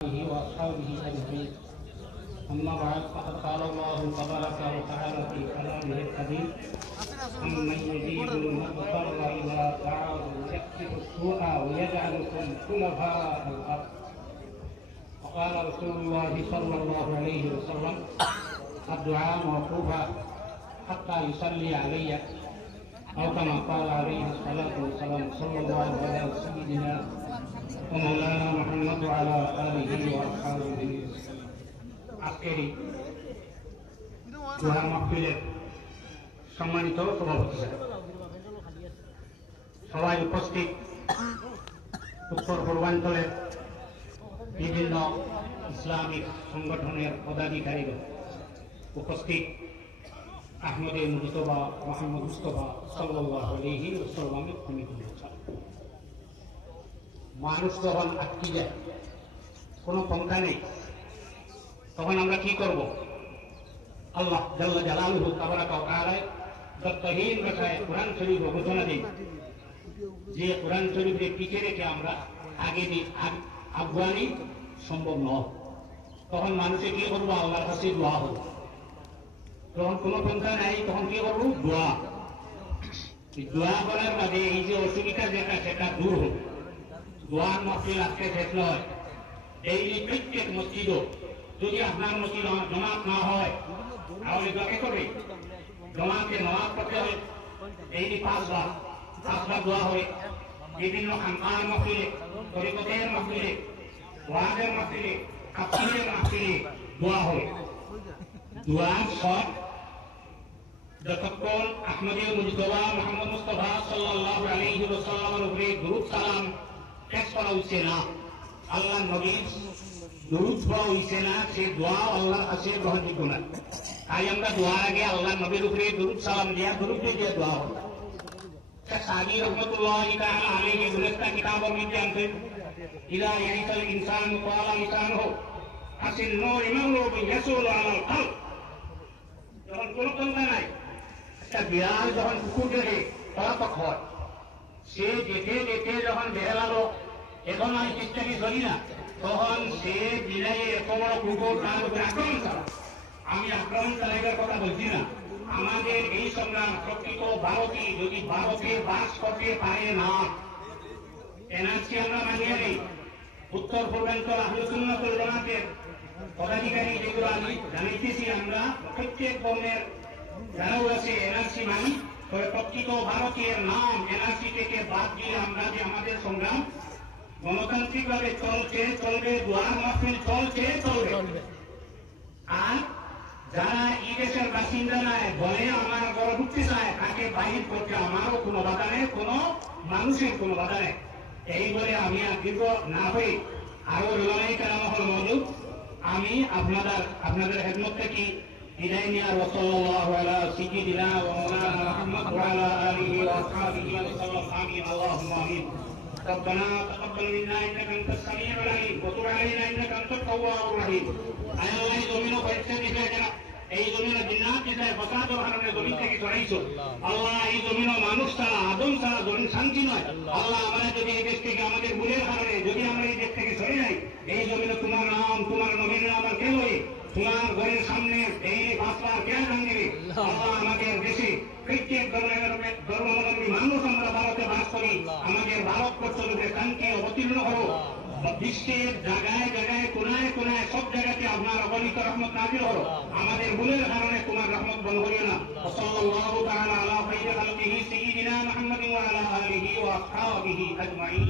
وأصحابه أجمعين. أما بعد فقد قال الله تبارك وتعالى في كلامه القديم: أمن يجيب المضطر إذا دعاه ويكشف السوء ويجعلكم خلفاء الأرض. وقال رسول الله صلى الله عليه وسلم: الدعاء موقوفا حتى يصلي علي، أو كما قال عليه الصلاة والسلام. صلى الله على سيدنا ومولانا محمد وعلى آله وأصحابه। আজকের দোয়া মাহফিলের সম্মানিত সভাপতি সবাই উপস্থিত, উত্তর পূর্বাঞ্চলের বিভিন্ন ইসলামিক সংগঠনের পদাধিকারীরা উপস্থিত, আহমদে মুজতবা মোহাম্মদ মুস্তফা সাল্লাল্লাহু আলাইহি ওয়াসাল্লামের কমিটি। মানুষ যখন আটকে যায়, কোনো পন্থা নেই, তখন আমরা কি করব? আল্লাহ জাল্লা জালালুহু তাবারাকা ওয়া তাআলা দত্তহীন ভাষায় কোরআন শরীফ ঘোষণা দেন যে কোরআন শরীফের পিছে রেখে আমরা আফগানি সম্ভব নয়। তখন মানুষে কি করবো? আল্লাহর কাছে দোয়া হবে। যখন কোনো পন্থা নাই, তখন কি করবো? দোয়া। দোয়া করার বাদে এই যে অসুবিধা যেটা, সেটা দূর হবে। দোয়ার মসজিদ আজকে শেষ নয়। ডেইলি প্রত্যেক মসজিদও যদি আপনার মসজিদ জমাত না হয়, তাহলে দোয়া করবে, জমাতে নামাজ পড়তে হবে। ডেইলি পাঁচবার দোয়া হয়। বিভিন্ন খানকার মসজিদে, তরিকতের মসজিদে, ওয়াজের মসজিদে, তাফসীরের মসজিদে দোয়া হয়। দোয়ার সব যতক্ষণ আহমদে মুজতবা মোহাম্মদ মুস্তাফা সাল্লাল্লাহু আলাইহি ওয়াসাল্লামের উপরে দুরূদ সালাম পেশ করা হইছে না, আল্লাহ নবীর দুরূদ পড়া হইছে না, সে দোয়া আল্লাহর কাছে গ্রহণযোগ্য না। তাই আমরা দোয়ার আগে আল্লাহ নবীর উপরে দুরূদ সালাম দিয়া দুরূদ দিয়ে দোয়া হয়। সাদি রহমাতুল্লাহি তাআলা আলাইহি গুলস্তা কিতাবের মধ্যে আনছেন, ইলা ইয়াইতাল ইনসানু ক্বালা লিসানুহু আসিন নূর মাগলুবুন ইয়াসুলু আলাল কলব। যখন কোনো পন্থা নাই, একটা বিড়াল যখন কুকুর দেখে পলাতক হয়, সে দেখে দেখে যখন বেড়ালো, এখন আমি চেষ্টাকে করি না, তখন সে বিড়ালে এত বড় কুকুর তার উপরে আক্রমণ চালায়। আমি আক্রমণ চালাইবার কথা বলছি না। আমাদের এই সংগ্রাম প্রকৃত ভারতী যদি ভারতে বাস করতে পারে না, এনআরসি আমরা মানিয়ে নেই। উত্তর পূর্বাঞ্চল আহলে সুন্নাত ওয়াল জামাতের পদাধিকারী যেগুলো আমি জানাইতেছি, আমরা প্রত্যেক ধর্মের যারাও আছে এনআরসি মানি, তবে প্রকৃত ভারতীয় নাম এনআরসি থেকে বাদ দিয়ে আমরা যে আমাদের সংগ্রাম গণতান্ত্রিক ভাবে চলবে, দোয়ার মাহফিল চলবে। আর যারা এই দেশের বাসিন্দা নয়, বলে আমার ঘর ঢুকতে চায়, তাকে বাহির করতে আমারও কোনো বাধা নেই, কোনো মানুষের কোনো বাধা নেই। এই বলে আমি দীর্ঘ না হয়ে আরো উলামায়ে কেরাম হল মওজুদ, আমি আপনাদের খেদমত থেকে বিদায় নেওয়ার। ওয়াসাল্লাল্লাহু আলা সাইয়্যিদিনা ওয়া মাওলানা মুহাম্মদ ওয়া আলা আলিহি ওয়া আসহাবিহি ওয়া সাল্লাম। আমিন, আল্লাহুম্মা আমিন। ربنا تقبل منا انك انت السميع العليم وتب علينا انك انت التواب الرحيم। আল্লাহ জমিনও পরীক্ষা দিবে না, এই জমিনে জিন্নাত দিতে ফসাদের কারণে জমিন থেকে সরাইছো। আল্লাহ এই জমিনও মানুষ ছাড়া, আদম ছাড়া জমিন শান্তি নয়। আল্লাহ আমরা যদি এই দেশ থেকে আমাদের ভুলের কারণে যদি আমরা এই দেশ থেকে সরে যাই, এই জমিনে তোমার নাম, তোমার নবীর নাম আর কে বলে, তোমার ঘরের সামনে এই বাসবার কে ভাঙবে? আল্লাহ আমাদের দেশে প্রত্যেক ধর্মাবলম্বী মানুষ আমরা ভারতে বাস করি, আমাদের ভারতবর্ষ রূপে শান্তি অবতীর্ণ হবো। বিশ্বের জায়গায় জায়গায় কোনায় কোনায় সব জায়গাতে আপনার অগণিত রহমত নাযিল হলো। আমাদের ভুলের কারণে তোমার রহমত বন্ধ করিও না। সাল্লাল্লাহু তাআলা আলা খায়রি খালকিহি সাইয়্যিদিনা মুহাম্মাদিন ওয়া আলা আলিহি ওয়া আসহাবিহি আজমাইন।